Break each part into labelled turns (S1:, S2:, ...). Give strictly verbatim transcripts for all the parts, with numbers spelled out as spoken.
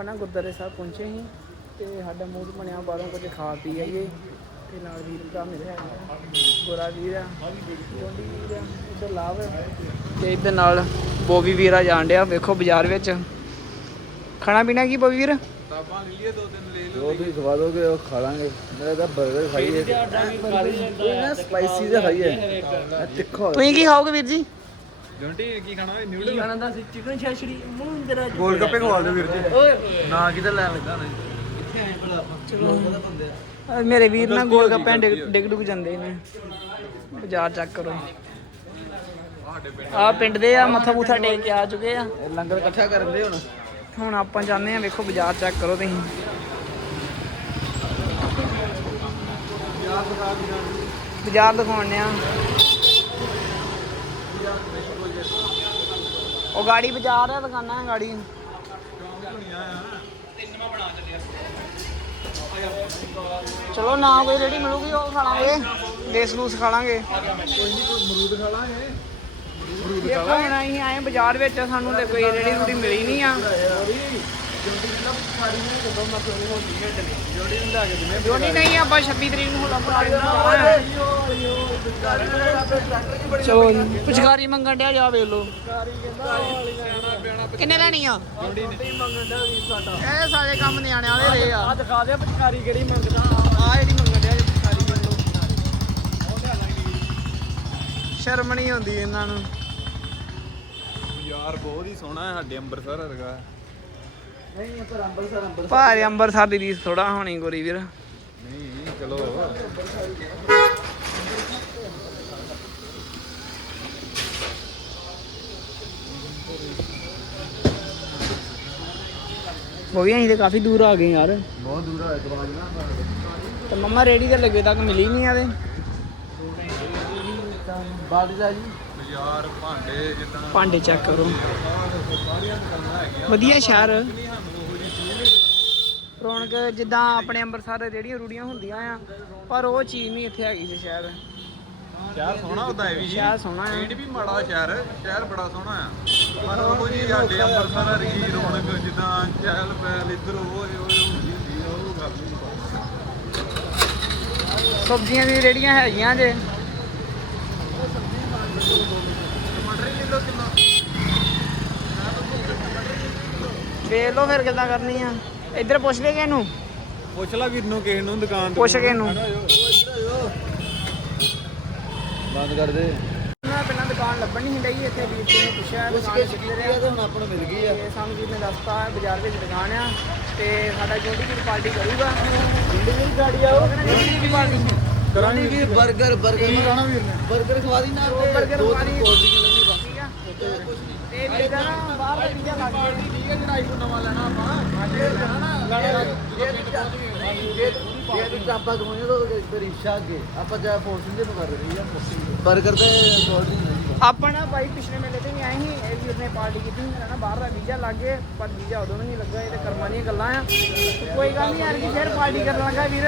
S1: ਆਪਾਂ ਨਾ ਗੁਰਦੁਆਰੇ ਸਾਹਿਬ ਪਹੁੰਚੇ ਸੀ ਤੇ ਸਾਡਾ ਮੂਡ ਬਣਿਆ ਬਾਹਰੋਂ ਕੁਝ ਖਾ ਪੀ ਆਈਏ ਤੇ ਨਾਲ ਵੀਰ ਭਰਾ ਮੇਰੇ ਹੈਗੇ ਗੋਰਾ ਵੀਰ ਆ ਜੋਂਡੀ ਵੀਰ ਆ ਇੱਧਰ ਲਾਭ ਤੇ ਇੱਧਰ ਨਾਲ ਬੋਬੀ ਵੀਰ ਆ ਜਾਣ ਡਿਆ। ਵੇਖੋ ਬਾਜ਼ਾਰ ਵਿੱਚ ਖਾਣਾ ਪੀਣਾ ਕੀ ਬੋਬੀ ਵੀਰ?
S2: ਕਿਤਾਬਾਂ ਲੈ ਲਈਏ ਦੋ ਤਿੰਨ ਲੈ ਲਓ
S3: ਜੋ ਤੁਸੀਂ ਖਵਾ ਦੋਗੇ ਉਹ ਖਾ ਲਾਂਗੇ। ਮੇਰਾ ਤਾਂ 버ਗਰ ਖਾਈਏ ਕੋਈ ਨਾ ਸਪਾਈਸੀ ਜਿਹਾ ਖਾਈਏ ਤਿੱਖਾ।
S1: ਤੁਸੀਂ ਕੀ ਖਾਓਗੇ ਵੀਰ ਜੀ?
S2: ਜੋਂਟੀ ਕੀ ਖਾਣਾ ਹੈ? ਨਿਊਡਲ
S1: ਖਾਣਾ ਦਾ ਸੀ ਚਿਕਨ ਛਾਛੜੀ ਮੂੰਹ ਤੇਰਾ
S3: ਗੋਲ ਗੱਪੇ ਖਵਾ ਦਿਓ ਵੀਰ ਜੀ।
S1: ਓਏ
S3: ਨਾ ਕਿਧਰ ਲੈਣ ਲੱਗਾ ਨਾ ਇੱਥੇ ਆਏ ਭਲਾ ਆਪਾਂ ਚਲੋ ਉਹਦਾ ਬੰਦੇ
S1: ਆ ਮੇਰੇ ਵੀਰ ਨਾਲ ਗੋਲ ਗੱਪੇ ਡਿੱਗ ਡਿੱਗ ਡੁੱਗ ਜਾਂਦੇ ਨੇ। ਬਾਜ਼ਾਰ ਚੈੱਕ ਕਰੋ ਆ ਪਿੰਡ ਦੇ ਆ ਮੱਥਾ ਮੁੱਥਾ ਟੇਕ ਕੇ ਆ ਚੁੱਕੇ ਆ।
S3: ਲੰਗਰ ਇਕੱਠਾ ਕਰਨ ਦੇ ਹੁਣ
S1: ਹੁਣ ਆਪਾਂ ਜਾਂਦੇ ਆ। ਵੇਖੋ ਬਾਜ਼ਾਰ ਚੈੱਕ ਕਰੋ ਤੁਸੀਂ ਬਾਜ਼ਾਰ ਦਿਖਾਉਣੇ ਆ। ਉਹ ਗਾੜੀ ਬਾਜ਼ਾਰ ਆ ਦੁਕਾਨਾਂ ਗਾੜੀ ਚਲੋ ਨਾ ਕੋਈ ਰੇੜੀ ਮਿਲੂਗੀ ਉਹ ਖਾ ਲਾਂਗੇ ਦੇਸ ਲੂਸ ਖਾ ਲਾਂਗੇ।
S3: ਕੋਈ ਨਹੀਂ ਕੋਈ ਅਮਰੂਦ ਖਾ ਲਾਂਗੇ।
S1: ਦੇਖੋ ਹੁਣ ਅਸੀਂ ਆਏ ਬਾਜ਼ਾਰ ਵਿੱਚ ਸਾਨੂੰ ਤੇ ਕੋਈ ਰੇੜੀ ਰੂੜੀ ਮਿਲੀ ਨਹੀਂ ਆ। ਜੋੜੀ ਨਹੀਂ ਆਪਾਂ ਛੱਬੀ ਤਰੀਕ ਨੂੰ ਹੁਣ ਆਪਣਾ ਚਲੋ ਪੁਚਕਾਰੀ ਮੰਗਣ ਡਿਆ ਜਾ ਵੇਖ ਲੋ ਕਿੰਨੇ ਲੈਣੀ ਆ? ਇਹ ਸਾਰੇ ਕੰਮ ਨਿਆਣੇ ਵਾਲੇ ਰਹੇ ਆ। ਦਿਖਾ ਦੇ ਪੁਚਕਾਰੀ ਕਿਹੜੀ ਮੰਗਦਾ ਆ ਜਿਹੜੀ ਮੰਗਣ ਡਿਆ ਪੁਚਕਾਰੀ ਵੇਖ ਲੋ। ਸ਼ਰਮ ਨਹੀਂ ਆਉਂਦੀ ਇਹਨਾਂ ਨੂੰ।
S2: ਯਾਰ ਬਹੁਤ ਹੀ ਸੋਹਣਾ ਹੈ ਸਾਡੇ ਅੰਮ੍ਰਿਤਸਰ ਵਰਗਾ।
S3: ਨਹੀਂ ਪਰ ਅੰਬਰਸਰ ਅੰਬਰਸਰ
S1: ਭਾਰੇ ਅੰਬਰਸਰ ਦੀ ਰੀਸ ਥੋੜਾ ਹੋਣੀ ਗੋਰੀ ਵੀਰ।
S2: ਨਹੀਂ ਚਲੋ
S1: ਉਹ ਵੀ ਅਸੀਂ ਤੇ ਕਾਫੀ ਦੂਰ ਆ ਗਏ ਯਾਰ।
S3: ਬਹੁਤ ਦੂਰ ਹੈ ਦਵਾਜ ਨਾ
S1: ਤੇ ਮੰਮਾ ਰੇੜੀ ਤੇ ਲੱਗੇ ਤੱਕ ਮਿਲੀ ਨਹੀਂ ਆਦੇ
S3: ਬਾੜੀ ਦਾ ਜੀ
S2: ਬਾਜ਼ਾਰ ਭਾਂਡੇ ਜਿੱਦਾਂ
S1: ਭਾਂਡੇ ਚੈੱਕ ਕਰੋ
S2: ਸਾਰੀਆਂ ਦੁਕਾਨਾਂ ਹੈਗੀਆਂ।
S1: ਵਧੀਆ ਸ਼ਹਿਰ
S2: ਸਾਨੂੰ ਉਹੋ ਜਿਹੀ ਚੀਜ਼ ਨਹੀਂ
S1: ਰੌਣਕ ਜਿੱਦਾਂ ਆਪਣੇ ਅੰਮ੍ਰਿਤਸਰ ਰੇੜੀਆਂ ਰੂੜੀਆਂ ਹੁੰਦੀਆਂ ਆ ਪਰ ਉਹ ਚੀਜ਼ ਨਹੀਂ ਇੱਥੇ ਹੈਗੀ ਸੀ ਸ਼ਹਿਰ।
S2: ਸ਼ਹਿਰ ਸੋਹਣਾ ਹੁੰਦਾ ਹੈ ਵੀ ਜੀ।
S1: ਸ਼ਹਿਰ ਸੋਹਣਾ ਹੈ।
S2: ਪਿੰਡ ਵੀ ਮਾੜਾ ਸ਼ਹਿਰ ਸ਼ਹਿਰ ਬੜਾ ਸੋਹਣਾ ਆ ਪਰ ਉਹੋ ਜਿਹੀ ਸਾਡੇ ਅੰਮ੍ਰਿਤਸਰ ਵਰਗੀ ਰੌਣਕ ਜਿੱਦਾਂ ਚਹਿਲ ਪਹਿਲ ਇੱਧਰ ਉਹ ਉਹ ਹੁੰਦੀ ਹੁੰਦੀ ਆ, ਉਹ ਗੱਲ ਨਹੀਂ।
S1: ਸਬਜ਼ੀਆਂ ਦੀ ਰੇੜੀਆਂ ਹੈਗੀਆਂ ਜੇ।
S2: ਟਮਾਟਰ ਹੀ ਲੈ ਲਓ ਕਿੰਨਾ।
S1: ਵੇਖ ਲਓ ਫਿਰ ਕਿੱਦਾਂ ਕਰਨੀ ਆ। ਇੱਧਰ ਪੁੱਛ ਲੈ ਕੇ ਇਹਨੂੰ
S2: ਪੁੱਛ ਲਾ ਵੀਰ ਨੂੰ ਕਿਸੇ ਨੂੰ ਦੁਕਾਨ
S1: ਪੁੱਛ ਕੇ ਇਹਨੂੰ
S3: ਬੰਦ ਕਰ ਦੇ।
S1: ਮੈਂ ਪਹਿਲਾਂ ਦੁਕਾਨ ਲੱਭਣ ਨਹੀਂ ਡਈ ਇੱਥੇ ਵੀਰ ਜੀ ਨੇ ਪੁੱਛਿਆ
S3: ਉਸ
S1: ਦੁਕਾਨ
S3: ਕੇ
S1: ਕਿੱਥੇ
S3: ਸਿੱਧੀ
S1: ਆ
S3: ਆ ਤੇ ਹੁਣ ਆਪਾਂ ਨੂੰ ਮਿਲ ਗਈ ਆ।
S1: ਤੇ ਸਾਨੂੰ ਵੀਰ ਨੇ ਦੱਸਤਾ ਬਾਜ਼ਾਰ ਵਿੱਚ ਦੁਕਾਨ ਆ ਤੇ ਸਾਡਾ ਜੋੜੀ ਵੀਰ ਪਾਰਟੀ ਕਰੂਗਾ। ਜੋੜੀ ਵੀਰ ਗਾੜੀ ਆਓ ਜੋੜੀ ਵੀਰ ਪਾਰਟੀ
S3: ਕਰਾਂਗੇ ਕੀ 버ਗਰ 버ਗਰ ਖਾਣਾ ਵੀਰ ਨੇ 버ਗਰ ਖਵਾ ਦੀ ਨਾ ਤੇ
S1: ਬਰਗਰ
S3: ਦੋ
S1: ਵਾਲੀ
S3: ਤਿੰਨ ਕੋਲਡ ਡਰਿੰਕ ਲੈਣੀ ਬਸ।
S1: ਠੀਕ ਆ ਤੇ ਵੀਰ ਦਾ ਨਾ ਬਾਹਰ ਦਾ ਵੀਜ਼ਾ ਲੱਗ ਗਿਆ।
S2: ਠੀਕ ਹੈ ਜਿਹੜਾ ਆਈਫੋਨ ਨਵਾਂ ਲੈਣਾ ਆਪਾਂ ਲੈਣਾ ਨਾ
S3: ਇਹ ਵੀ ਆਪਾਂ ਕਮਾਉਣੇ ਤਾਂ ਰਿਕਸ਼ਾ ਅੱਗੇ ਆਪਾਂ ਜਾ ਫੋਰਚੂਨਰ ਨੂੰ ਕਰ ਰਹੇ ਹਾਂ 버ਗਰ ਤੇ ਕੋਲਡ ਡਰਿੰਕ ਨਹੀਂ।
S1: ਆਪਾਂ ਨਾ ਭਾਈ ਪਿਛਲੇ ਮੇਲੇ ਤੇ ਵੀ ਆਏ ਸੀ ਇਹ ਵੀਰ ਨੇ ਪਾਰਟੀ ਕੀਤੀ ਮੇਰਾ ਨਾ ਬਾਹਰ ਦਾ ਵੀਜ਼ਾ ਲੱਗ ਗਿਆ ਪਰ ਵੀਜ਼ਾ ਉਦੋਂ ਵੀ ਨਹੀਂ ਲੱਗਾ। ਇਹ ਤੇ ਕਰਮਾਂ ਦੀਆਂ ਗੱਲਾਂ ਆ। ਕੋਈ ਗੱਲ ਨਹੀਂ ਯਾਰ ਕਿ ਫਿਰ ਪਾਰਟੀ ਕਰਨ ਲੱਗਾ ਵੀਰ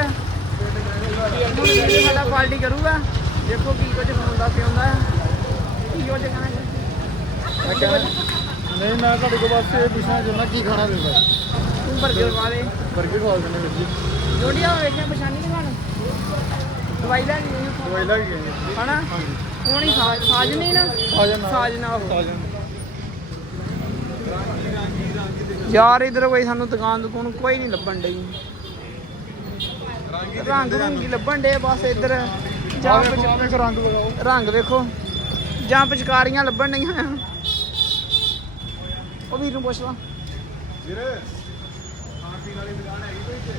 S1: ਵੀਰ ਸਾਡਾ ਪਾਰਟੀ ਕਰੂਗਾ। ਦੇਖੋ ਕੀ ਕੁਝ ਹੁੰਦਾ ਪਿਆਉਂਦਾ ਕੀ ਹੋ ਜਾਣਾ।
S3: ਨਹੀਂ ਮੈਂ ਤੁਹਾਡੇ ਕੋਲ ਬਸ ਇਹ ਪੁੱਛਣਾ ਚਾਹੁੰਦਾ ਕੀ ਖਾਣਾ ਦੇਗਾ।
S1: ਤੂੰ ਬਰਗਰ ਵਾਲੇ
S3: 버ਗਰ ਖਵਾ ਦੇਣੇ ਵੀਰ ਜੀ।
S1: ਜੋੜੀਆਂ ਵੇਖਿਆ ਪਛਾਣੀ ਨਹੀਂ ਖਾਣ ਦਵਾਈ ਲੈ ਗਈ
S3: ਦਵਾਈ ਲੱਗ ਗਈ
S1: ਹਨਾ ਉਹ ਨਹੀਂ ਸਾਜ ਸਾਜ ਨਹੀਂ ਨਾ ਸਾਜ ਨਾ ਉਹ ਯਾਰ ਇਧਰ ਕੋਈ ਸਾਨੂੰ ਦੁਕਾਨ ਦੁਕਾਨ ਕੋਈ ਨਹੀਂ ਲੱਭਣ ਡਈ। ਰੰਗ ਰੰਗੀ ਲੱਭਣ ਡੇ ਬਸ ਇੱਧਰ ਜਾਂ
S3: ਰੰਗ ਲਗਾਓ
S1: ਰੰਗ ਵੇਖੋ ਜਾਂ ਪਿਚਕਾਰੀਆਂ ਲੱਭਣ ਨਹੀਂ ਆ। ਉਹ ਵੀਰ ਨੂੰ ਪੁੱਛ ਲਾ
S2: ਵੀਰ ਖਾਣ ਪੀਣ ਵਾਲੀ ਦੁਕਾਨ ਹੈਗੀ ਕੋਈ ਇੱਥੇ?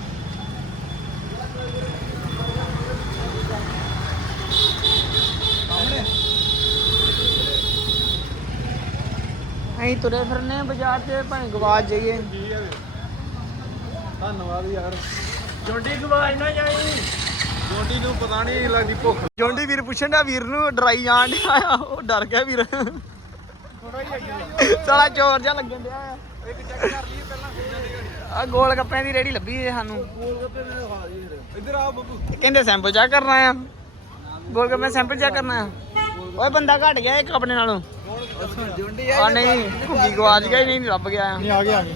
S2: ਸਾਹਮਣੇ
S1: ਅਸੀਂ ਤੁਰੇ ਫਿਰਨੇ ਬਾਜ਼ਾਰ 'ਚ ਭਾਵੇਂ ਗਵਾਚ ਜਾਈਏ।
S2: ਠੀਕ ਹੈ ਵੀਰ ਧੰਨਵਾਦ ਯਾਰ।
S1: ਜੋਡੀ ਗਵਾਚ ਨਾ ਜਾਈ।
S2: ਜੋਂਟੀ ਨੂੰ ਪਤਾ ਨਹੀਂ ਲੱਗਦੀ ਭੁੱਖ।
S1: ਜੋਡੀ ਵੀਰ ਪੁੱਛਣ ਡਿਆ ਵੀਰ ਨੂੰ ਡਰਾਈ ਜਾਣ ਡਿਆ ਆ। ਉਹ ਡਰ ਗਿਆ ਵੀਰ ਸਾਲਾ ਚੋਰ ਜਿਹਾ ਲੱਗਣ ਡਿਆ ਆ।
S2: ਇੱਕ ਚੈੱਕ ਕਰ ਲਈਏ ਪਹਿਲਾਂ
S1: ਆ ਗੋਲ ਗੱਪਿਆਂ ਦੀ ਰੇੜੀ ਲੱਭੀ ਹੈ ਸਾਨੂੰ।
S3: ਗੋਲ ਗੱਪੇ ਮੇਰੇ ਖਾ ਜੀ
S2: ਇੱਧਰ ਆ ਬੱਬੂ।
S1: ਕਹਿੰਦੇ ਸੈਂਪਲ ਚੈੱਕ ਕਰਨਾ ਆ। ਗੋਲ ਗੱਪੇ ਸੈਂਪਲ ਚੈੱਕ ਕਰਨਾ ਆ। ਓਏ ਬੰਦਾ ਘਟ ਗਿਆ ਇੱਕ ਆਪਣੇ ਨਾਲੋਂ।
S3: ਜੁੰਡੀ
S1: ਆ ਨਹੀਂ ਘੁੱਗੀ ਗਵਾਚ ਗਿਆ ਹੀ ਨਹੀਂ ਲੱਭ ਗਿਆ
S4: ਨਹੀਂ ਆ ਗਿਆ ਆ ਗਿਆ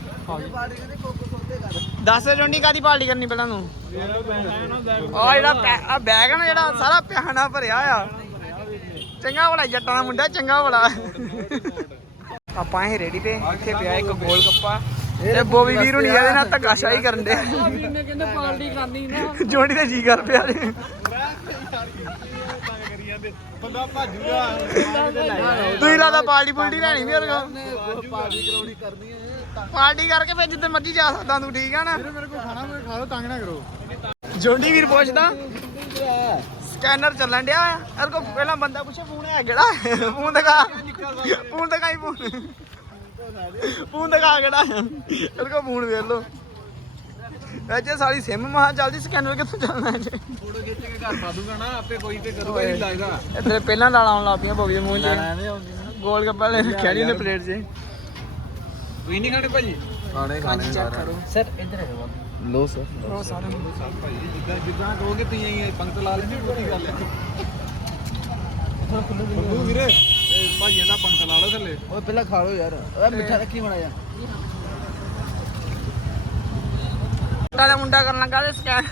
S1: ਦੱਸ ਜੁੰਡੀ ਕਾਦੀ ਪਾਰਟੀ ਕਰਨੀ ਪਹਿਲਾਂ ਤੂੰ ਆ ਜਿਹੜਾ ਆ ਬੈਗ ਹੈ ਨਾ ਜਿਹੜਾ ਸਾਰਾ ਪਿਆਣਾ ਭਰਿਆ ਆ ਚੰਗਾ ਭਲਾ ਜੱਟਾਂ ਦਾ ਮੁੰਡਾ ਚੰਗਾ ਭਲਾ ਆਪਾਂ ਇਹ ਰੇੜੀ ਤੇ ਇੱਥੇ ਪਿਆ ਇੱਕ ਗੋਲ ਗੱਪਾ ਤੇ ਬੋਬੀ ਵੀਰ ਹੁਣੀ ਇਹਦੇ ਨਾਲ ਧੱਕਾਸ਼ਾਹੀ ਕਰਨ ਦੇ ਕਹਿੰਦੇ ਪਾਰਟੀ ਕਰਨੀ ਨਾ ਜੋੜੀ ਤੇ ਜੀ ਕਰ ਪਿਆ ਜੀ
S4: ਬੰਦਾ ਭੱਜੂਗਾ
S1: ਤੁਸੀਂ ਲੱਗਦਾ ਪਾਰਟੀ ਪੁਲਟੀ ਲੈਣੀ ਮੇਰੇ ਕੋਲ
S3: ਪਾਰਟੀ ਕਰਾਉਣੀ ਕਰਨੀ ਹੈ
S1: ਪਾਰਟੀ ਕਰਕੇ ਫਿਰ ਜਿੱਥੇ ਮਰਜੀ ਜਾ ਸਕਦਾ ਤੂੰ ਠੀਕ ਆ ਨਾ
S4: ਮੇਰੇ ਕੋਲ ਖਾਣਾ ਮੇਰੇ ਖਾ ਲਓ ਤੰਗ ਨਾ ਕਰੋ
S1: ਜੋਡੀ ਵੀਰ ਪੁੱਛਦਾ ਸਕੈਨਰ ਚੱਲਣ ਡਿਆ ਆ ਇਹਦੇ ਕੋਲ ਪਹਿਲਾਂ ਬੰਦਾ ਪੁੱਛੇ ਫੋਨ ਹੈ ਕਿਹੜਾ ਫੋਨ ਦਿਖਾ ਫੋਨ ਦਿਖਾਈ ਫੋਨ ਫੋਨ ਦਿਖਾ ਕਿਹੜਾ ਇਹਦੇ ਕੋਲ ਫੋਨ ਵੇਖ ਲੋ ਵੈਸੇ ਸਾਰੀ ਸਿਮ ਮਹਾ ਚੱਲਦੀ ਸਕੈਨਰ ਕਿੱਥੋਂ ਚੱਲਣਾ ਹੈ
S3: ਫੋਟੋ ਖਿੱਚ ਕੇ ਘਰ ਪਾ ਦੂੰਗਾ ਨਾ ਆਪੇ ਕੋਈ ਤੇ ਕਰੂਗਾ ਨਹੀਂ ਲੱਗਦਾ
S1: ਇੱਥੇ ਪਹਿਲਾਂ ਨਾਲ ਆਉਣ ਲੱਗ ਪਈਆਂ ਬੋਬੀ ਦੇ ਮੂੰਹ 'ਚ ਗੋਲ ਗੱਪਾ ਲੈ ਰੱਖਿਆ ਨਹੀਂ ਉਹਨੇ ਪਲੇਟ 'ਚ
S3: ਤੁਸੀਂ ਨਹੀਂ ਖਾਣੇ ਭਾਜੀ ਖਾਣੇ ਖਾਣੇ
S1: ਚੈੱਕ ਕਰੋ
S3: ਸਰ ਇੱਧਰ ਹੈਗਾ ਲੋ ਸਰ
S1: ਉਹ ਸਾਰਾ
S3: ਭਾਜੀ ਜਿੱਦਾਂ ਜਿੱਦਾਂ ਕਹੋਗੇ ਤੁਸੀਂ ਪੰਕਤ ਲਾ ਲੈਣੀ ਕੋਈ ਗੱਲ ਹੈ ਬੱਬੂ ਵੀਰੇ ਇਹ ਭਾਜੀਆਂ ਦਾ ਪੰਕਤ ਲਾ ਲਓ ਥੱਲੇ ਓਏ ਪਹਿਲਾਂ ਖਾ ਲਓ ਯਾਰ ਓਏ ਮਿੱਠਾ ਰੱਖੀ ਬਣਾ ਜਾ
S1: ਮੁੰਡਾ ਦਾ ਮੁੰਡਾ ਕਰਨ ਲੱਗਾ ਤੇ ਸਕੈਨ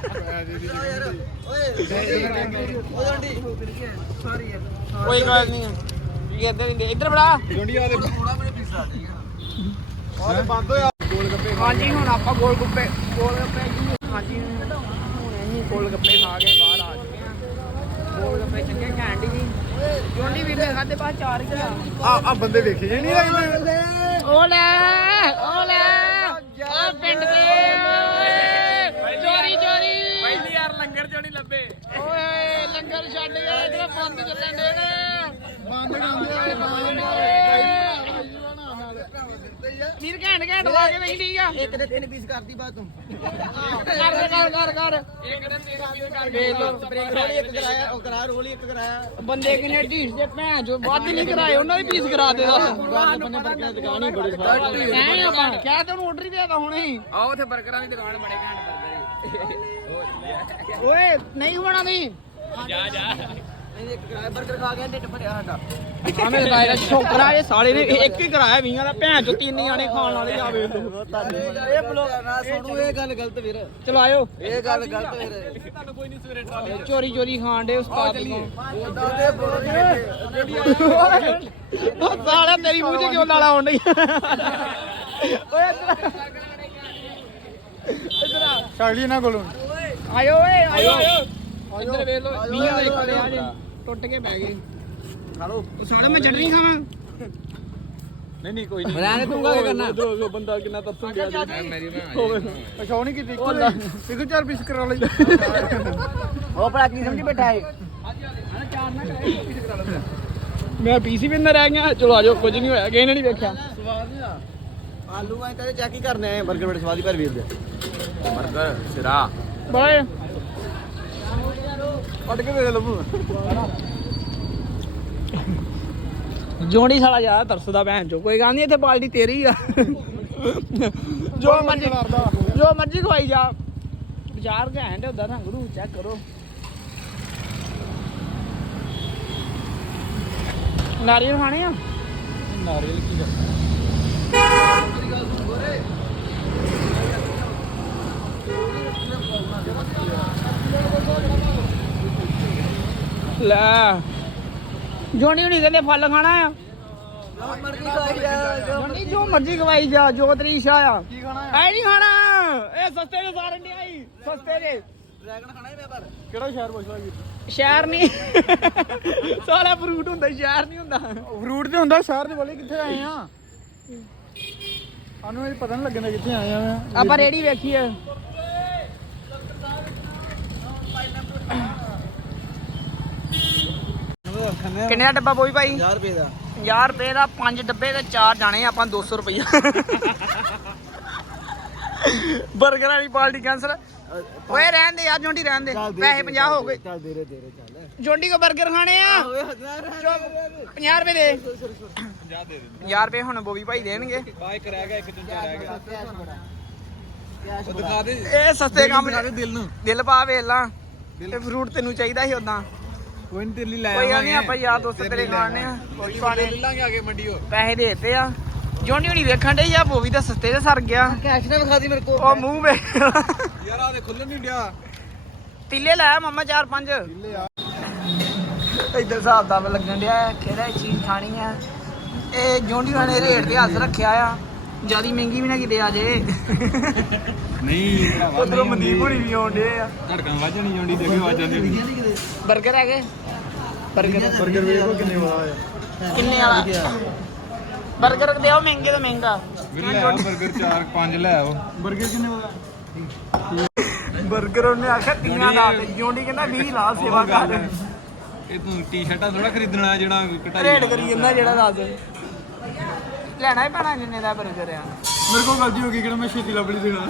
S1: ਕੋਈ ਗੱਲ ਨਹੀਂ ਕੀ ਇੱਧਰ ਨਹੀਂ ਇੱਧਰ ਬੜਾ
S3: ਜੁੰਡੀ ਆ ਦੇ ਥੋੜਾ ਮੈਨੂੰ ਪੀਸਾ ਠੀਕ ਹੈ ਨਾ ਬੰਦ ਹੋਇਆ ਗੋਲ ਗੱਪੇ
S1: ਹਾਂਜੀ ਹੁਣ ਆਪਾਂ ਗੋਲ ਗੱਪੇ ਗੋਲ ਗੱਪੇ ਹਾਂਜੀ ਹੁਣ ਅਸੀਂ ਗੋਲ ਗੱਪੇ ਖਾ ਕੇ ਬਾਹਰ ਆ ਚੁੱਕੇ ਹਾਂ ਗੋਲ ਗੱਪੇ ਚੰਗੇ ਘੈਂਟ ਜੀ ਜੋਂਡੀ ਵੀਰ ਨੇ ਖਾਦੇ ਬਾਅਦ ਚਾਰ ਹੀ ਆ
S4: ਆ ਆ ਬੰਦੇ ਵੇਖੇ ਜੇ ਨਹੀਂ ਲੱਗਦੇ
S1: ਓ ਲੈ ਓ ਲੈ ਆ ਪਿੰਡ ਦੇ ਚੋਰੀ ਚੋਰੀ ਪਹਿਲੀ ਯਾਰ ਲੰਗਰ ਚੋਂ ਨਹੀਂ ਲੱਭੇ ਓਏ ਲੰਗਰ ਛੱਡ ਗਏ ਇਧਰ ਬੰਦ ਚੱਲਣ ਦੇ ਨੇ
S4: ਬੰਦ ਕਰਦੇ ਬੰਦ
S1: ਵੀਰ ਘੈਂਟ ਘੈਂਟ ਲਾ ਕੇ ਨਹੀਂ ਠੀਕ ਆ
S3: ਇੱਕ ਦੇ ਤਿੰਨ ਪੀਸ ਕਰਦੀ ਬਾਤ ਤੂੰ
S1: ਕਰ ਕਰ ਕਰ ਕਰ ਇੱਕ ਦੇ ਤਿੰਨ ਪੀਸ ਕਰ ਵੇਖ ਲੋ
S3: ਰੋਲੀ ਇੱਕ ਕਰਾਇਆ ਉਹ ਕਰਾ ਰੋਲੀ ਇੱਕ ਕਰਾਇਆ
S1: ਬੰਦੇ ਕਿਨੇ ਢੀਸ ਦੇ ਭੈਣ ਜੋ ਵੱਧ ਨਹੀਂ ਕਰਾਏ ਉਹਨਾਂ ਦੀ ਪੀਸ ਕਰਾ ਦੇ ਦੱਸ
S3: ਬੰਨੇ ਬਰਗਰ ਦੀ ਦੁਕਾਨ ਹੀ ਬੜੀ ਸਵਾਦ
S1: ਐ ਆਪਾਂ ਕਿਆ ਤੈਨੂੰ ਆਰਡਰ ਹੀ ਦੇਤਾ ਹੁਣੇ ਹੀ
S5: ਆ ਉਥੇ 버ਗਰਾਂ ਦੀ ਦੁਕਾਨ ਬੜੇ ਘੈਂਟ ਬਰਗਰ
S1: ਓਏ ਨਹੀਂ ਹੋਣਾ ਨਹੀਂ
S5: ਜਾ ਜਾ
S3: ਇੱਕ ਕਰਾਇਆ ਬਰਗਰ ਖਾ ਗਿਆ ਢਿੱਡ ਭਰਿਆ ਸਾਡਾ
S1: ਆਵੇਂ ਲਗਾਇਆ ਛੋਕਰਾ ਇਹ ਸਾਲੇ ਨੇ ਇੱਕ ਹੀ ਕਰਾਇਆ ਵੀਹਾਂ ਦਾ ਭੈਣ ਚੋ ਤਿੰਨ ਜਾਣੇ ਖਾਣ ਵਾਲੇ ਆ ਵੇਖ ਲੋ
S3: ਇਹ ਬਲੋ ਨਾ ਸੁਣੂ ਇਹ ਗੱਲ ਗਲਤ ਵੀਰ
S1: ਚਲੋ ਆਇਓ
S3: ਇਹ ਗੱਲ ਗਲਤ ਵੀਰ
S5: ਤੁਹਾਨੂੰ ਕੋਈ ਨਹੀਂ ਸਵੇਰੇ ਟਰਾਲੀ
S1: ਚੋਰੀ ਚੋਰੀ ਖਾਣ ਦੇ ਉਸਤਾਦ ਤੋਂ
S3: ਉਹਦਾ ਦੇ ਬੋਲ
S1: ਉਹ ਸਾਲਾ ਤੇਰੀ ਮੂੰਹ 'ਚ ਕਿਉਂ ਨਾਲਾ ਆਉਣ ਡਈ ਓਏ ਇੱਧਰ ਇੱਧਰ ਆ
S4: ਸ਼ਾਗਲੀ ਨਾ ਕੋਲੋਂ
S1: ਆਇਓ ਓਏ ਆਇਓ ਆਇਓ ਇੱਧਰ ਵੇਖ ਲੋ ਵੀਹਾਂ ਦਾ ਇੱਕ ਲਿਆ ਜੇ ਟੁੱਟ ਕੇ ਬਹਿ ਗਏ
S3: ਖਾ ਲਓ
S1: ਉਹ ਸਾਲਾ ਮੈਂ ਚਟਨੀ ਖਾਵਾਂ
S3: ਨਹੀਂ ਨਹੀਂ ਕੋਈ ਨਹੀਂ
S1: ਮੈਂ ਤੂੰ ਕੀ ਕਰਨਾ
S3: ਜੋ ਬੰਦਾ ਕਿੰਨਾ ਤਰਸਣ ਗਿਆ
S5: ਮੇਰੀ ਭੈਣ
S4: ਅਸ਼ਾ ਨਹੀਂ ਕੀਤੀ ਇੱਕ ਚਾਰ ਪੀਸ ਕਰਾ ਲਈ
S1: ਉਹ ਭਲਾ ਕੀ ਸਮਝੀ ਬੈਠਾ ਹੈ ਮੈਂ ਪੀਸੀ ਵੀ ਅੰਦਰ ਰਹਿ ਗਿਆ ਚਲੋ ਆਜੋ ਕੁਝ ਨਹੀਂ ਹੋਇਆ ਕਿਸੇ ਨੇ ਨਹੀਂ ਵੇਖਿਆ
S3: ਸਵਾਦ ਨਹੀਂ ਆ ਆਲੂ ਆਏ ਤਾਂ ਚੈੱਕ ਹੀ ਕਰਨੇ ਆ ਬਰਗਰ ਬੜੇ ਸਵਾਦ ਹੀ ਪਰ ਵੀਰ ਦੇ
S5: 버ਗਰ ਸਿਰਾ
S1: ਬਾਏ
S3: ਕੱਢ ਕੇ ਦੇ ਲੱਭੂ
S1: ਜੋੜੀ ਸਾਲਾ ਜ਼ਿਆਦਾ ਤਰਸਦਾ ਭੈਣ ਚੋ ਕੋਈ ਗੱਲ ਨਹੀਂ ਇੱਥੇ ਪਾਰਟੀ ਤੇਰੀ ਆ ਜੋ ਮਰਜੀ ਜੋ ਮਰਜੀ ਖਵਾਈ ਜਾ ਵਿਚਾਰ ਘੈਂਟ ਹੁੰਦਾ ਨਾ ਗੁਰੂ ਚੈੱਕ ਕਰੋ ਨਾਰੀਅਲ ਖਾਣੇ ਆ
S3: ਨਾਰੀਅਲ ਕੀ ਕਰਦਾ
S1: ਲੈ ਜੋਣੀ ਹੁਣੀ ਕਹਿੰਦੇ ਫਲ ਖਾਣਾ ਆ
S3: ਮਰਜ਼ੀ ਖਾਈ ਜਾ
S1: ਜੋਣੀ ਜੋ ਮਰਜੀ ਖਵਾਈ ਜਾ ਜੋ ਤੇਰੀ ਇੱਛਾ ਆ
S4: ਕੀ ਖਾਣਾ
S1: ਐ ਨਹੀਂ ਖਾਣਾ ਇਹ ਸਸਤੇ ਦੇ ਸਾਰਨ ਡਿਆਈ ਸਸਤੇ ਦੇ
S3: ਡਰੈਗਨ ਖਾਣਾ ਹੀ ਮੈਂ ਪਰ
S4: ਕਿਹੜਾ ਸ਼ਹਿਰ ਪੁੱਛਦਾ ਵੀਰ
S1: ਸ਼ਹਿਰ ਨਹੀਂ ਸਾਲਾ ਫਰੂਟ ਹੁੰਦਾ ਸ਼ਹਿਰ ਨਹੀਂ ਹੁੰਦਾ
S4: ਫਰੂਟ ਤੇ ਹੁੰਦਾ ਸ਼ਹਿਰ ਦੇ ਵਾਲੇ ਕਿੱਥੇ ਆਏ ਆ ਸਾਨੂੰ ਇਹ ਪਤਾ ਨਹੀਂ ਲੱਗਦਾ ਕਿੱਥੇ ਆਏ ਆ
S1: ਆਪਾਂ ਰੇੜੀ ਵੇਖੀਏ ਕਿੰਨੇ ਦਾ ਡੱਬਾ ਬੋਈ ਭਾਈ
S3: ਪੰਜਾਹ ਰੁਪਏ ਦਾ
S1: ਪੰਜਾਹ ਰੁਪਏ ਦਾ ਪੰਜ ਡੱਬੇ ਤੇ ਚਾਰ ਜਾਣੇ ਆਪਾਂ ਦੋ ਸੌ ਰੁਪਈਆ 버ਗਰ ਵਾਲੀ ਪਾਰਟੀ ਕੈਂਸਲ ਓਏ ਰਹਿਣ ਦੇ ਯਾਰ ਜੋਂਡੀ ਰਹਿਣ ਦੇ ਪੈਸੇ ਪੰਜਾਹ ਹੋ ਗਏ
S3: ਚੱਲ ਦੇ ਰੇ ਦੇ ਰੇ ਚੱਲ
S1: ਜੋਂਡੀ ਕੋ 버ਗਰ ਖਾਣੇ ਆ
S3: ਓਏ ਹਜ਼ਾਰ
S1: ਪੰਜਾਹ ਰੁਪਏ ਦੇ
S3: ਪੰਜਾਹ ਦੇ ਦੇ
S1: ਪੰਜਾਹ ਰੁਪਏ ਹੁਣ ਬੋਬੀ ਭਾਈ ਦੇਣਗੇ
S3: ਬਾਈ ਰਹਿ ਗਿਆ ਇੱਕ ਚਮਚਾ ਰਹਿ ਗਿਆ ਉਹ ਦਿਖਾ ਦੇ
S1: ਇਹ ਸਸਤੇ ਕੰਮ
S3: ਦਿਖਾ ਦੇ ਦਿਲ ਨੂੰ
S1: ਦਿਲ ਪਾ ਵੇਖ ਲਾ ਤੇ ਫਰੂਟ ਤੈਨੂੰ ਚਾਹੀਦਾ ਸੀ ਉਦਾਂ
S2: ਕੋਈ ਨਹੀਂ ਤੇਰੇ ਲਈ ਲੈ
S1: ਕੋਈ ਗੱਲ ਨਹੀਂ ਆਪਾਂ ਯਾਰ ਦੋਸਤ ਤੇਰੇ ਖਾਣੇ ਆ ਕੋਈ ਪਾਣੇ
S2: ਲੈ ਲਾਂਗੇ ਆ ਕੇ ਮੰਡੀਓ
S1: ਪੈਸੇ ਦੇਤੇ ਆ ਜੋਂਡੀ ਹੁਣੀ ਵੇਖਣ ਡੇ ਆ ਬੋਵੀ ਦਾ ਸਸਤੇ ਤੇ ਸਰ ਗਿਆ
S3: ਕੈਸ਼ ਨਾ ਵਿਖਾ ਦੀ ਮੇਰੇ ਕੋਲ
S1: ਉਹ ਮੂੰਹ ਵੇ
S2: ਯਾਰ ਆ ਦੇ ਖੁੱਲਣ ਨਹੀਂ ਡਿਆ
S1: ਤਿੱਲੇ ਲਾਇਆ ਮਾਮਾ ਚਾਰ ਪੰਜ ਇੱਧਰ ਹਿਸਾਬ ਦਾ ਲੱਗਣ ਡਿਆ ਕਿਹੜਾ ਚੀਜ਼ ਖਾਣੀ ਆ ਇਹ ਜੋਂਡੀ ਵਾਲੇ ਰੇਟ ਤੇ ਹੱਥ ਰੱਖਿਆ ਆ ਜਿਆਦੀ ਮਹਿੰਗੀ ਵੀ ਨਾ ਕਿਤੇ ਆ ਜੇ
S2: ਨਹੀਂ
S1: ਉਧਰੋਂ ਮਨਦੀਪ ਹੋਣੀ ਵੀ ਆਉਂਦੇ ਆ
S2: ਧੜਕਾਂ ਵੱਜ ਨਹੀਂ ਜਾਂਦੀ ਦੇਖੇ ਵੱਜ ਜਾਂਦੀ
S1: 버ਗਰ ਹੈਗੇ 버ਗਰ
S4: 버ਗਰ ਵੇਖੋ ਕਿੰਨੇ ਵਾਲਾ ਆ
S1: ਕਿੰਨੇ ਵਾਲਾ 버ਗਰ ਦਿਓ ਮਹਿੰਗੇ ਤੋਂ ਮਹਿੰਗਾ
S2: ਵੀਰ ਲੈ ਆ 버ਗਰ ਚਾਰ ਪੰਜ ਲੈ ਆਓ
S4: 버ਗਰ ਕਿੰਨੇ ਵਾਲਾ
S1: 버ਗਰ ਉਹਨੇ ਆਖਿਆ ਤੀਆਂ ਦਾ ਤੇ ਜੋਂਡੀ ਕਹਿੰਦਾ ਵੀਹ ਲਾ ਸੇਵਾ ਕਰ
S2: ਇਹ ਤੂੰ ਟੀ-ਸ਼ਰਟਾਂ ਥੋੜਾ ਖਰੀਦਣਾ ਜਿਹੜਾ ਘਟਾਈ
S1: ਰੇਟ ਕਰੀ ਜਾਂਦਾ ਜਿਹੜਾ ਦੱਸ ਲੈਣਾ ਹੀ ਪੈਣਾ ਜਿੰਨੇ ਦਾ 버ਗਰ ਆ
S4: ਮੇਰੇ ਕੋਲ ਗਲਤੀ ਹੋ ਗਈ ਕਿਹੜਾ ਮੈਂ ਛੇਤੀ ਲੱਭ ਲਈ ਦੇਣਾ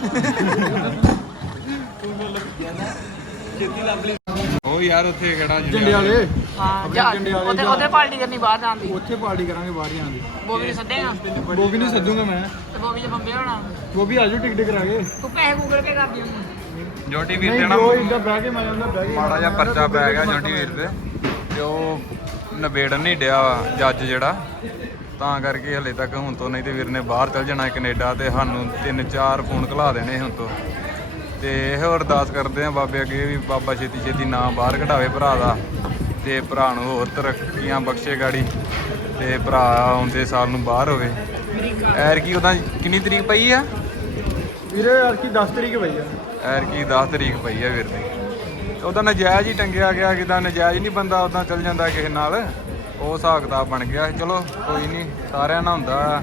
S2: ਉਹ ਯਾਰ ਉੱਥੇ ਕਿਹੜਾ
S4: ਝੰਡੇ ਵਾਲੇ
S1: ਹਾਂ ਜਾ ਉਹਦੇ ਉਹਦੇ ਪਾਰਟੀ ਕਰਨੀ ਬਾਹਰ ਜਾਣ ਦੀ
S4: ਉੱਥੇ ਪਾਰਟੀ ਕਰਾਂਗੇ ਬਾਹਰ ਜਾਣ ਦੀ
S1: ਬੋਬੀ ਨੂੰ ਸੱਦੇਗਾ
S4: ਬੋਬੀ ਨੂੰ ਸੱਦੂਗਾ ਮੈਂ
S1: ਤੇ ਬੋਬੀ ਜੇ ਬੰਬੇ ਹੋਣਾ
S4: ਬੋਬੀ ਆਜੋ ਟਿਕਟ ਕਰਾ ਕੇ
S1: ਤੂੰ ਪੈਸੇ ਗੂਗਲ ਪੇ ਕਰ ਦਿਓ
S2: ਜੋਟੀ ਵੀਰ
S4: ਨਹੀਂ
S2: ਤੇ ਨਾ
S4: ਜੋ ਇੱਦਾਂ ਬਹਿ ਕੇ ਮੈਂ ਜਾਂਦਾ ਬਹਿ ਕੇ
S2: ਮਾੜਾ ਜਿਹਾ ਪਰਚਾ ਪੈ ਗਿਆ ਜੋਟੀ ਵੀਰ ਤੇ ਤੇ ਉਹ ਨਵੇੜਨ ਨਹੀਂ ਡਿਆ ਜੱਜ ਜਿਹੜਾ ਤਾਂ ਕਰਕੇ ਹਲੇ ਤੱਕ ਹੁਣ ਤੋਂ ਨਹੀਂ ਤੇ ਵੀਰ ਨੇ ਬਾਹਰ ਚਲ ਜਾਣਾ ਕੈਨੇਡਾ ਤੇ ਸਾਨੂੰ ਤਿੰਨ ਚਾਰ ਫੋਨ ਘਲਾ ਦੇਣੇ ਹੁਣ ਤੋਂ ਤੇ ਇਹੋ ਅਰਦਾਸ ਕਰਦੇ ਆ ਬਾਬੇ ਅੱਗੇ ਵੀ ਬਾਬਾ ਛੇਤੀ ਛੇਤੀ ਨਾਂ ਬਾਹਰ ਕਢਾਵੇ ਭਰਾ ਦਾ ਤੇ ਭਰਾ ਨੂੰ ਹੋਰ ਤਰੱਕੀਆਂ ਬਖਸ਼ੇ ਗਾੜੀ ਤੇ ਭਰਾ ਆਉਂਦੇ ਸਾਲ ਨੂੰ ਬਾਹਰ ਹੋਵੇ ਐਰ ਕੀ ਉਹਦਾ ਕਿੰਨੀ ਤਰੀਕ ਪਈ ਆ
S4: ਵੀਰੇ ਯਾਰ ਕੀ ਦਸ ਤਰੀਕ ਪਈ ਆ
S2: ਐਰ ਕੀ ਦਸ ਤਰੀਕ ਪਈ ਆ ਵੀਰ ਦੀ ਉਹਦਾ ਨਜਾਇਜ਼ ਹੀ ਟੰਗਿਆ ਗਿਆ ਕਿਦਾਂ ਨਜਾਇਜ਼ ਨਹੀਂ ਬੰਦਾ ਉਦਾਂ ਚੱਲ ਜਾਂਦਾ ਕਿਸੇ ਨਾਲ ਉਹ ਹਿਸਾਬ ਕਿਤਾਬ ਬਣ ਗਿਆ ਚਲੋ ਕੋਈ ਨਹੀਂ ਸਾਰਿਆਂ ਨਾਲ ਹੁੰਦਾ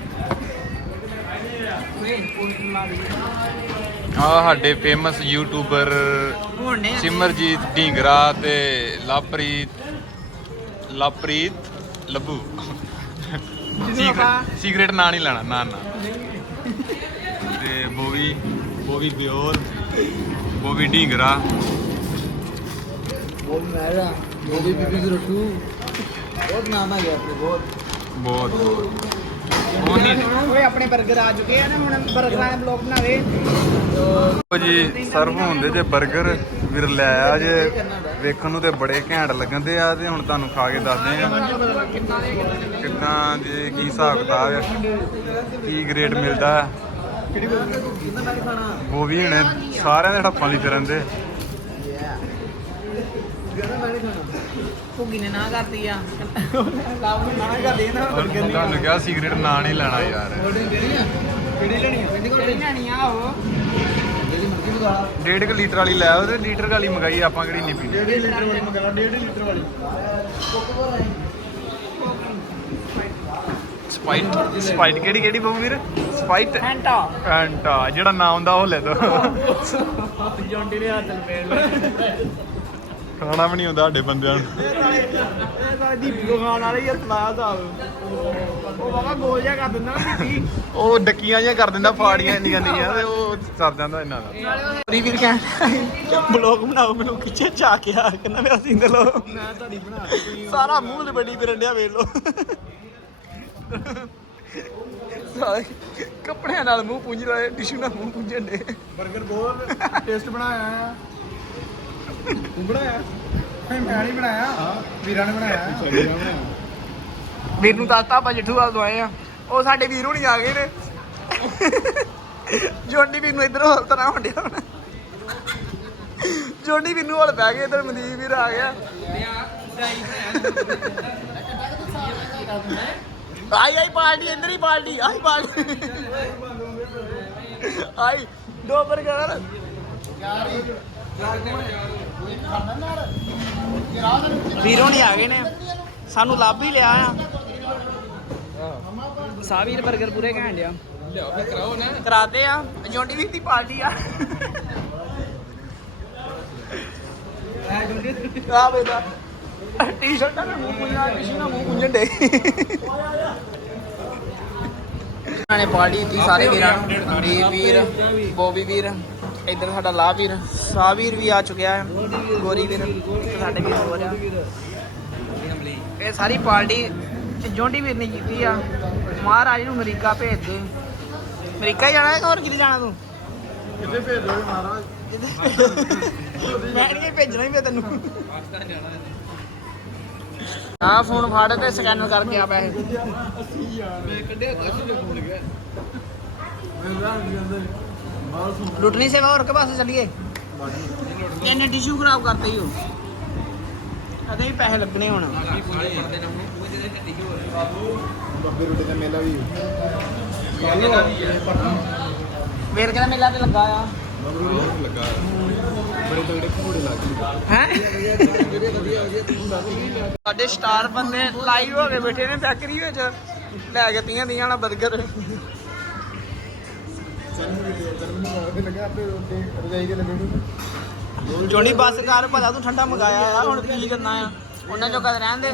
S2: ਆ ਸਾਡੇ ਫੇਮਸ ਯੂਟਿਊਬਰ ਸਿਮਰਜੀਤ ਢੀਂਗਰਾ ਤੇ ਲਵਪ੍ਰੀਤ ਲਵਪ੍ਰੀਤ ਲੱਭੂ ਸੀਕ੍ਰੇਟ ਨਾਂ ਨਹੀਂ ਲੈਣਾ ਨਾ ਨਾ ਤੇ ਬੋਵੀ ਬੋਵੀ ਬਿਓਰ ਬੋਵੀ ਢੀਂਗਰਾ
S3: ਬਹੁਤ ਮਹਿੰਗਾ ਬੋਬੀ ਬੀਬੀ ਜ਼ੀਰੋ ਟੂ ਬਹੁਤ ਨਾਮ ਆ ਗਿਆ ਆਪਣੇ ਬਹੁਤ
S2: ਬਹੁਤ ਬਹੁਤ ਉਹ ਨਹੀਂ
S1: ਓਏ ਆਪਣੇ 버ਗਰ ਆ ਚੁੱਕੇ ਆ ਨਾ ਹੁਣ 버ਗਰਾਂ ਦੇ ਬਲੌਗ ਬਣਾਵੇ
S2: ਉਹ ਜੀ ਸਰਵ ਹੁੰਦੇ ਜੇ 버ਗਰ ਵੀਰ ਲੈ ਆ ਜੇ ਵੇਖਣ ਨੂੰ ਤੇ ਬੜੇ ਘੈਂਟ ਲੱਗਣਦੇ ਆ ਤੇ ਹੁਣ ਤੁਹਾਨੂੰ ਖਾ ਕੇ ਦੱਸਦੇ ਆ ਕਿੱਦਾਂ ਜੇ ਕੀ ਹਿਸਾਬ ਕਿਤਾਬ ਆ ਕੀ ਗ੍ਰੇਡ ਮਿਲਦਾ ਆ ਉਹ ਵੀ ਹੁਣ ਸਾਰਿਆਂ ਦੇ ਹੱਥਾਂ ਲਈ ਫਿਰਨ ਦੇ
S1: ਭੁੱਗੀ ਨੇ ਨਾ ਕਰਤੀ ਆ ਲਾਭ ਨੂੰ ਨਾ ਕਰਦੀ ਨਾ
S2: ਤੁਹਾਨੂੰ ਕਿਹਾ ਸਿਗਰਟ ਨਾ ਨਹੀਂ ਲੈਣਾ ਯਾਰ
S4: ਕਿਹੜੀ ਲੈਣੀ ਆ
S1: ਕਿਹੜੀ ਲੈਣੀ ਆ ਉਹ
S2: ਡੇਢ ਕੁ ਲੀਟਰ ਵਾਲੀ ਲੈ ਆਓ ਤੇ ਲੀਟਰ ਵਾਲੀ ਮੰਗਾਈ ਆਪਾਂ ਕਿਹੜੀ ਨਹੀਂ ਪੀਂਦੇ
S4: ਡੇਢ ਲੀਟਰ ਵਾਲੀ ਮੰਗਾ ਡੇਢ ਲੀਟਰ ਵਾਲੀ
S2: ਸਪਾਈਟ ਸਪਾਈਟ ਕਿਹੜੀ ਕਿਹੜੀ ਬਹੁ ਵੀਰ ਸਪਾਈਟ
S1: ਫੈਂਟਾ
S2: ਫੈਂਟਾ ਜਿਹੜਾ ਨਾਮ ਹੁੰਦਾ ਉਹ ਲੈ ਦੋ
S1: ਜੌਂਡੀ ਦੇ ਹੱਥ ਲਪੇੜ
S2: ਖਾਣਾ ਵੀ ਨਹੀਂ ਹੁੰਦਾ ਸਾਡੇ ਬੰਦਿਆਂ ਨੂੰ
S1: ਇਹ ਤਾਂ ਦੀਪੀ ਕੋ ਖਾਣ ਵਾਲਾ ਹੀ ਹੱਥ ਲਾਇਆ ਸਾਹਿਬ ਉਹ ਬਾਬਾ ਗੋਲ ਜਿਹਾ ਕਰ ਦਿੰਦਾ ਨਾ ਦੀਪੀ
S2: ਉਹ ਡੱਕੀਆਂ ਜਿਹੀਆਂ ਕਰ ਦਿੰਦਾ ਫਾੜੀਆਂ ਇੰਨੀਆਂ ਇੰਨੀਆਂ ਤੇ ਉਹ ਸਰ ਜਾਂਦਾ ਇਹਨਾਂ ਦਾ
S1: ਵੀਰ ਕਹਿੰਦਾ ਬਲੌਗ ਬਣਾਓ ਮੈਨੂੰ ਕਿੱਥੇ ਚਾ ਕੇ ਆ ਕਹਿੰਦਾ ਮੇਰਾ ਸਿੰਦ ਲੋ
S4: ਮੈਂ ਤੁਹਾਡੀ ਬਣਾ ਦਿੱਤੀ
S1: ਸਾਰਾ ਮੂੰਹ ਲਬੜੀ ਫਿਰਨ ਡਿਆ ਵੇਖ ਲੋ ਸਾਰੇ ਕੱਪੜਿਆਂ ਨਾਲ ਮੂੰਹ ਪੂੰਝ ਰਹੇ ਟਿਸ਼ੂ ਨਾਲ ਮੂੰਹ ਪੂੰਝਣ ਦੇ
S4: 버ਗਰ ਬਹੁਤ ਟੇਸਟ ਬਣਾਇਆ ਆ ਤੂੰ ਬਣਾਇਆ ਮੈਂ ਨਹੀਂ ਬਣਾਇਆ ਵੀਰਾਂ ਨੇ ਬਣਾਇਆ
S1: ਵੀਰ ਨੂੰ ਦੱਸਤਾ ਆਪਾਂ ਜੱਠੂ ਵਾਲ ਦਵਾਏ ਆ ਉਹ ਸਾਡੇ ਵੀਰ ਹੁਣੀ ਆ ਗਏ ਨੇ ਜੋਂਡੀ ਵੀਰ ਨੂੰ ਇਧਰੋਂ ਹਲ ਤਰ੍ਹਾਂ ਹੁੰਦਿਆ ਹੁਣ ਜੋਂਡੀ ਵੀਰ ਨੂੰ ਹਲ ਪੈ ਗਏ ਇਧਰ ਮਨਦੀਪ ਵੀਰ ਆ ਗਿਆ ਆਈ ਆਈ ਪਾਰਟੀ ਇੰਦਰ ਹੀ ਪਾਰਟੀ ਆਈ ਪਾਰਟੀ ਆਈ ਦੋ 버ਗਰ ਵੀਰੋਂ ਨਹੀਂ ਆ ਗਏ ਨੇ ਸਾਨੂੰ ਲੱਭ ਹੀ ਲਿਆ ਆ ਸਾਵੀਰ 버ਗਰ ਪੂਰੇ ਘੈਂਟ ਆ ਲਿਆਓ ਫੇ ਕਰਾਓ ਨਾ ਕਰਾਤੇ ਆ ਜੋਂਡੀ ਵੀਰ ਦੀ ਪਾਰਟੀ ਆ ਆ ਬੇਟਾ ਟੀ-ਸ਼ਰਟਾਂ ਨਾਲ ਮੂੰਹ ਪੁੰਝਣਾ ਟਿਸ਼ੂ ਨਾਲ ਮੂੰਹ ਪੁੰਝਣ ਡੇ ਇਹਨਾਂ ਨੇ ਪਾਰਟੀ ਦਿੱਤੀ ਸਾਰੇ ਵੀਰਾਂ ਨੂੰ ਦੀਪ ਵੀਰ ਬੋਬੀ ਵੀਰ ਇੱਧਰ ਸਾਡਾ ਲਾਭ ਵੀਰ ਸਾਹ ਵੀਰ ਵੀ ਆ ਚੁੱਕਿਆ ਹੈ ਗੋਰੀ ਵੀਰ ਇੱਕ ਸਾਡੇ ਵੀਰ ਹੋਰ ਆ ਇਹ ਸਾਰੀ ਪਾਰਟੀ ਜੋਂਡੀ ਵੀਰ ਨੇ ਕੀਤੀ ਆ ਮਹਾਰਾਜ ਨੂੰ ਅਮਰੀਕਾ ਭੇਜ ਦੇ ਅਮਰੀਕਾ ਹੀ ਜਾਣਾ ਹੈ ਹੋਰ ਕਿੱਥੇ ਜਾਣਾ ਤੂੰ
S4: ਕਿੱਥੇ ਭੇਜ ਦੋਗੇ ਮਹਾਰਾਜ
S1: ਮੈਂ ਨਹੀਂ ਭੇਜਣਾ ਹੀ ਮੈਂ ਤੈਨੂੰ ਆ ਫੋਨ ਫੜ ਤੇ ਸਕੈਨਰ ਕਰਕੇ ਆ ਪੈਸੇ ਲੁੱਟਣੀ ਸੇਵਾ ਹੋਰ ਕੇ ਪਾਸੇ ਚੱਲੀਏ ਇਹਨੇ ਟਿਸ਼ੂ ਖਰਾਬ ਕਰਤੇ ਹੀ ਹੋ ਕਦੇ ਵੀ ਪੈਸੇ ਲੱਗਣੇ ਹੁਣ
S4: ਬੱਬੇ ਰੋਟੀ ਦਾ ਮੇਲਾ ਵੀ
S1: ਵੇਰਕੇ ਦਾ ਮੇਲਾ ਤੇ ਲੱਗਾ ਆ
S4: ਲੱਗਾ ਬੜੇ ਤਗੜੇ ਘੋੜੇ ਲੱਗ ਗਏ
S1: ਹੈ ਸਾਡੇ ਸਟਾਰ ਬੰਦੇ ਲਾਈਵ ਹੋ ਕੇ ਬੈਠੇ ਨੇ ਬੈਕਰੀ ਵਿੱਚ ਲੈ ਕੇ ਤੀਆਂ ਤੀਆਂ ਵਾਲਾ 버ਗਰ
S4: ਲੱਗਾ ਆਪੇ ਰੋਟੀ ਰਜਾਈ ਦੇ ਲੱਗੇ
S1: ਜੋਨੀ ਬੱਸ ਕਰ ਪਤਾ ਤੂੰ ਠੰਡਾ ਮੰਗਾਇਆ ਆ ਹੁਣ ਕੀ ਕਰਨਾ ਆ ਉਹਨਾਂ ਚੋਂ ਕਦ ਰਹਿਣ ਦੇ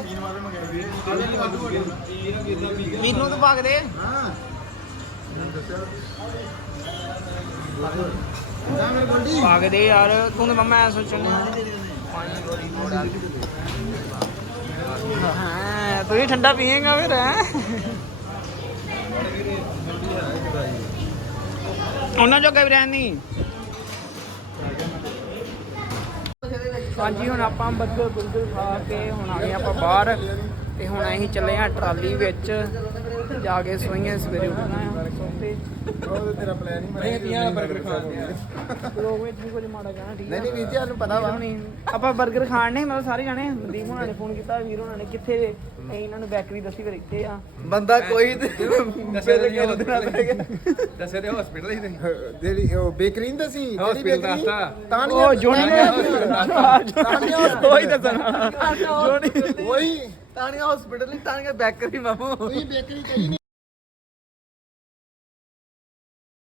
S1: ਮੈਨੂੰ ਤੂੰ ਭਾਗ ਦੇ ਭਾਗ ਦੇ ਯਾਰ ਤੂੰ ਤਾਂ ਮੰਮਾ ਐ ਸੋਚਣ ਹਾਂ ਤੂੰ ਵੀ ਠੰਡਾ ਪੀਏਗਾ ਫਿਰ ਹੈ ਉਹਨਾਂ ਚੋਂ ਕਦ ਰਹਿਣ ਨਹੀਂ ਹਾਂਜੀ ਹੁਣ ਆਪਾਂ ਬੱਗਰ ਬੁਰਗਰ ਖਾ ਕੇ ਹੁਣ ਆ ਗਏ ਆਪਾਂ ਬਾਹਰ ਤੇ ਹੁਣ ਅਸੀਂ ਚੱਲੇ ਆ ਟਰਾਲੀ ਵਿੱਚ ਜਾ ਕੇ ਸੋਈਆਂ ਸਵੇਰੇ ਉੱਠਣਾ ਆ ਸੋਤੇ
S4: ਉਹ ਤੇਰਾ ਪਲਾਨ ਹੀ ਮੈਂ ਤੀਆਂ 버ਗਰ ਖਾਣੇ ਆ
S1: ਲੋਕ ਵਿੱਚ ਵੀ ਕੁਝ ਮਾੜਾ ਕਹਿਣਾ ਠੀਕ
S4: ਨਹੀਂ ਨਹੀਂ ਵੀਰ ਜੀ ਸਾਨੂੰ ਪਤਾ ਵਾ
S1: ਨਹੀਂ ਆਪਾਂ 버ਗਰ ਖਾਣ ਨੇ ਮਤਲਬ ਸਾਰੇ ਜਾਣੇ ਮਨਦੀਪ ਹੋਣਾ ਨੇ ਫੋਨ ਕੀਤਾ ਵੀਰ ਹੋਣਾ ਨੇ ਕਿੱਥੇ ਜੇ ਅਸੀਂ ਇਹਨਾਂ ਨੂੰ ਬੈਕਰੀ ਦੱਸੀ ਫਿਰ ਇੱਥੇ ਆ
S4: ਬੰਦਾ ਕੋਈ ਦੱਸੇ ਤੇ ਕਿਹਨੂੰ ਦੇਣਾ ਪਏਗਾ ਦੱਸੇ ਤੇ ਹਸਪੀਟਲ ਹੀ ਜਿਹੜੀ ਉਹ ਬੇਕਰੀ ਨਹੀਂ ਦਸੀ ਜਿਹੜੀ ਬੇਕਰੀ ਤਾਂ ਨਹੀਂ
S1: ਉਹ ਜੋਨੀ ਨੇ ਉਹੀ ਦੱਸਣਾ ਜੋਨੀ
S4: ਉਹੀ ਤਾਨੀਆ ਹਸਪੀਟਲ ਨਹੀਂ ਤਾਨੀਆ ਬੇਕਰੀ ਮਾਮੂ ਤੁਸੀਂ ਬੇਕਰੀ ਕਹੀ ਨਹੀਂ